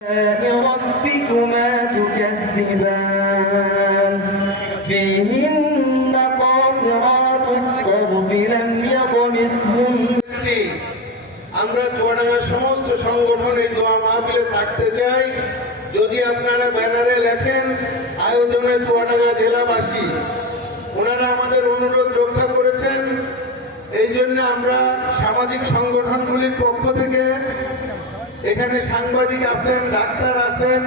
ربكما تكذبان فيهن قاصرات الطرف لم يطمثهن একটি, আমরা চুয়াডাঙ্গার সমস্ত সংগঠন এই দোয়া মাহফিলে থাকতে চাই যদি আপনারা ব্যানারে লেখেন আয়োজনে চুয়াডাঙ্গা জেলাবাসী ওনারা আমাদের অনুরোধ রক্ষা করেছেন এই জন্য আমরা সামাজিক সংগঠনগুলির পক্ষ থেকে এখানে সাংবাদিক আছেন, ডাক্তার আছেন,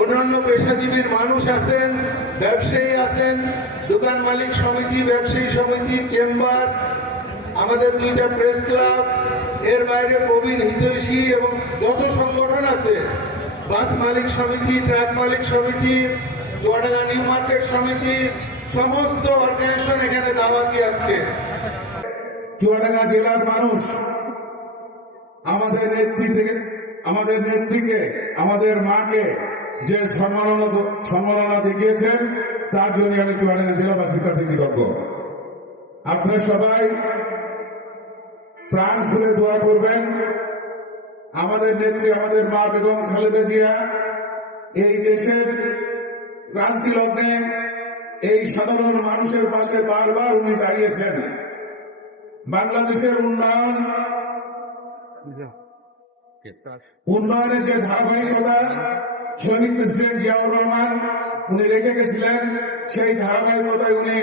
অন্যান্য পেশাজীবীর মানুষ আছেন, ব্যবসায়ী আছেন, দোকান মালিক সমিতি, ব্যবসায়ী সমিতি, চেম্বার, আমাদের দুইটা প্রেস ক্লাব, এর বাইরে প্রবীণ হিতৈষী এবং যত সংগঠন আছে, বাস মালিক সমিতি, ট্রাক মালিক সমিতি, চুয়াডাঙ্গা নিউ মার্কেট সমিতি, সমস্ত অর্গানাইজেশন এখানে দাওয়াতি আজকে। চুয়াডাঙ্গা জেলার মানুষ আমাদের নেত্রী থেকে আমাদের নেত্রীকে, আমাদের মাকে যে সম্মাননা সম্মাননা দেখিয়েছেন, তার জন্য আমি চুয়াডাঙ্গা জেলাবাসীর কাছে কৃতজ্ঞ। আপনারা সবাই প্রাণ খুলে দোয়া করবেন। আমাদের নেত্রী, আমাদের মা বেগম খালেদা জিয়া, এই দেশের ক্রান্তি লগ্নে এই সাধারণ মানুষের পাশে বারবার উনি দাঁড়িয়েছেন। বাংলাদেশের উন্নয়ন উন্নয়নের যে ধারাবাহিকতা শহীদ প্রেসিডেন্ট জিয়াউর রহমান উনি রেখে গেছিলেন। সেই ধারাবাহিকতায় উনি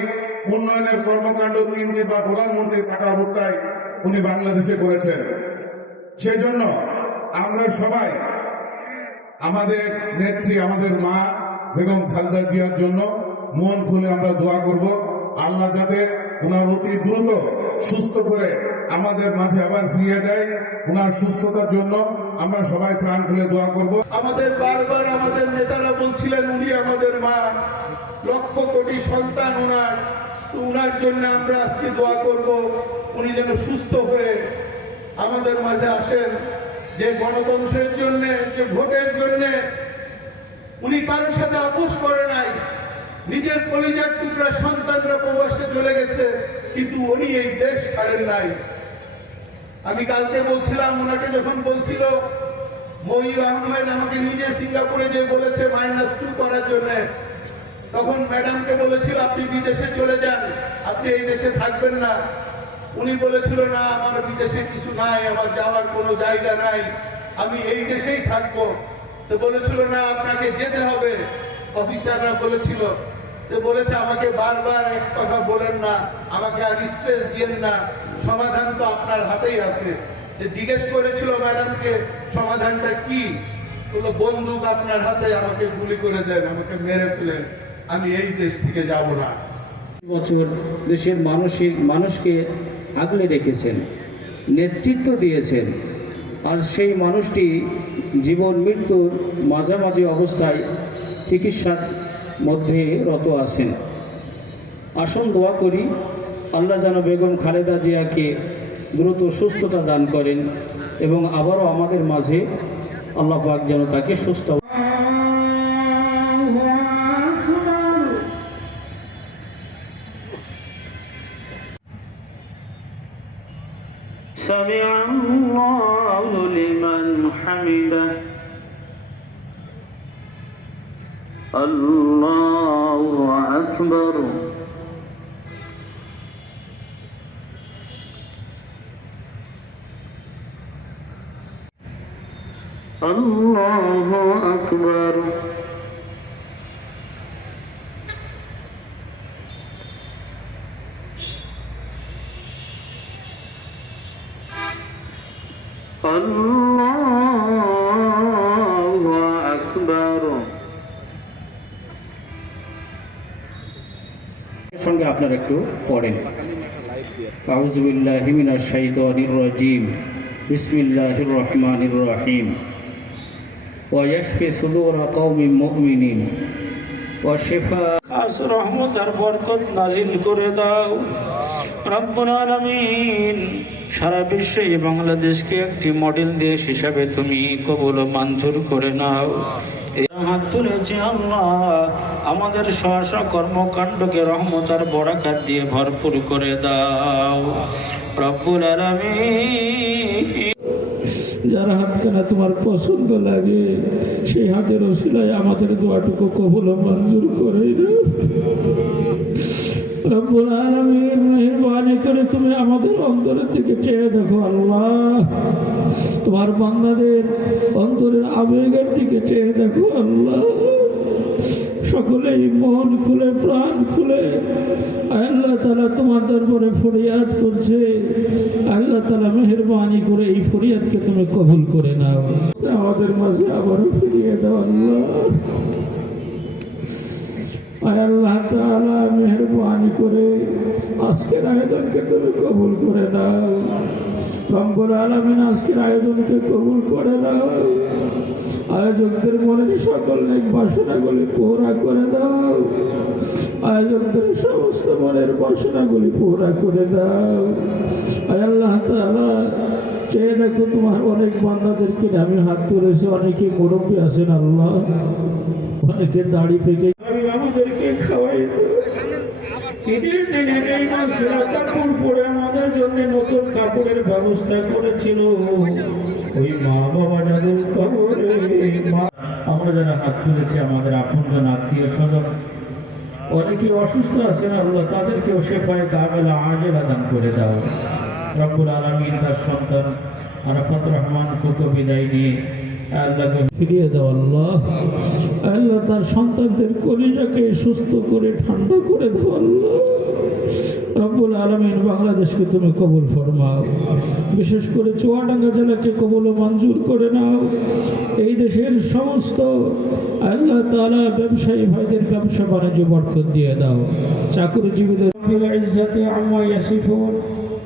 উন্নয়নের কর্মকাণ্ড তিন তিনবার প্রধানমন্ত্রী থাকা অবস্থায় উনি বাংলাদেশে করেছেন। সেই জন্য আমরা সবাই আমাদের নেত্রী আমাদের মা বেগম খালদা জিয়ার জন্য মন খুলে আমরা দোয়া করব। আল্লাহ যাতে ওনার অতি দ্রুত সুস্থ করে আমাদের মাঝে আবার ফিরিয়ে দেয় ওনার সুস্থতার জন্য। আমরা সবাই প্রাণ খুলে দোয়া করব। আমাদের বারবার আমাদের নেতারা বলছিলেন, উনি আমাদের মা। লক্ষ কোটি সন্তান ওনার। উনার জন্য আমরা আজকে দোয়া করব, উনি যেন সুস্থ হয়ে আমাদের মাঝে আসেন। যে গণতন্ত্রের জন্য, যে ভোটের জন্য, উনি কারোর সাথে আপোষ করে নাই। নিজের কলিজার টুকরা সন্তানরা প্রবাসে চলে গেছে, কিন্তু উনি এই দেশ ছাড়েন নাই। আমি কালকে বলছিলাম, ওনাকে যখন বলছিল মহি আহমেদ আমাকে নিজে সিঙ্গাপুরে যে বলেছে মাইনাস টু করার জন্য, তখন ম্যাডামকে বলেছিল, আপনি বিদেশে চলে যান, আপনি এই দেশে থাকবেন না। উনি বলেছিল, না, আমার বিদেশে কিছু নাই, আমার যাওয়ার কোনো জায়গা নাই, আমি এই দেশেই থাকব। তো বলেছিল, না, আপনাকে যেতে হবে। অফিসাররা বলেছিল তো বলেছে, আমাকে বারবার এক কথা বলেন না, আমাকে আর স্ট্রেস দিয়েন না, সমাধান তো আপনার হাতেই আছে। যে জিজ্ঞেস করেছিল ম্যাডামকে, সমাধানটা কি? বলল, বন্দুক আপনার হাতে, আমাকে গুলি করে দেন, আমাকে মেরে ফেলেন, আমি এই দেশ থেকে যাব না। বছর দেশের মানসিক মানুষকে আগলে রেখেছেন, নেতৃত্ব দিয়েছেন, আর সেই মানুষটি জীবন মৃত্যুর মাঝামাঝি অবস্থায় চিকিৎসার মধ্যে রত আছেন আসুন দোয়া করি আল্লাহ যেন বেগম খালেদা জিয়াকে দ্রুত সুস্থতা দান করেন এবং আবারও আমাদের মাঝে আল্লাহ পাক যেন তাকে সুস্থ سمع الله أكبر. الله أكبر. সঙ্গে আপনারা একটু পড়েন। রাজিম। রহিম। সারা বিশ্বে বাংলাদেশকে একটি মডেল দেশ হিসাবে তুমি কবুল মঞ্জুর করে নাও। হাত তুলেছি আল্লাহ। আমাদের স্ব কর্মকাণ্ডকে রহমতার বরাকাত দিয়ে ভরপুর করে দাও। রব্বুল আলামিন। যার হাতখানা তোমার পছন্দ লাগে, সেই হাতের ওসিলায় আমাদের দোয়াটুকু কবুল মঞ্জুর করে রব্বুল মেহেরবানি করে তুমি আমাদের অন্তরের দিকে চেয়ে দেখো, আল্লাহ। তোমার বান্দাদের অন্তরের আবেগের দিকে চেয়ে দেখো, আল্লাহ। সকলেই মন খুলে, প্রাণ খুলে, আল্লাহ তালা তোমার দরবারে ফরিয়াদ করছে। আল্লাহ তালা মেহরবানি করে এই ফরিয়াদকে তুমি কবুল করে নাও। আমাদের মাঝে আবারও ফিরিয়ে দাও, আল্লাহ। আয় আল্লাহ তাআলা মেহরবানি করে আজকের আয়োজনকে তুমি কবুল করে নাও। রব্বুল আলামিন আজকের আয়োজনকে কবুল করে নাও। আয়োজকদের মনের সকল নেক বাসনাগুলি পুরা করে দাও আয়োজকদের সমস্ত মনের বাসনাগুলি পুরা করে দাও আল্লাহ তাআলা চেয়ে দেখো তোমার অনেক বান্দাদেরকে আমি হাত তুলেছি অনেকে মুরব্বী আছেন, আল্লাহ। অনেকে দাড়ি থেকে আমি আমাদেরকে খাওয়াইতো ঈদের দিনে এই মানুষেরা কাপড় পরে আমাদের জন্য নতুন কাপড়ের ব্যবস্থা করেছিল, ওই মা বাবা যাদের খবরে আমরা যারা হাত তুলেছি, আমাদের আপনজন আত্মীয় স্বজন, অনেকে অসুস্থ আছেন আল্লাহ, তাদেরকেও করে দাও। রব্বুল আলমিন তার সন্তান আরাফাত রহমান কোকো বিদায় নিয়ে আল্লাহকে করে ঠান্ডা করে দাও আল্লাহ। বাংলাদেশকে তুমি কবুল ফরমাও। বিশেষ করে চুয়াডাঙ্গা জেলাকে কবুল মঞ্জুর করে নাও। এই দেশের সমস্ত আল্লাহ তালা ব্যবসায়ী ভাইদের ব্যবসা বাণিজ্য বরকত দিয়ে দাও। চাকরিজীবীদের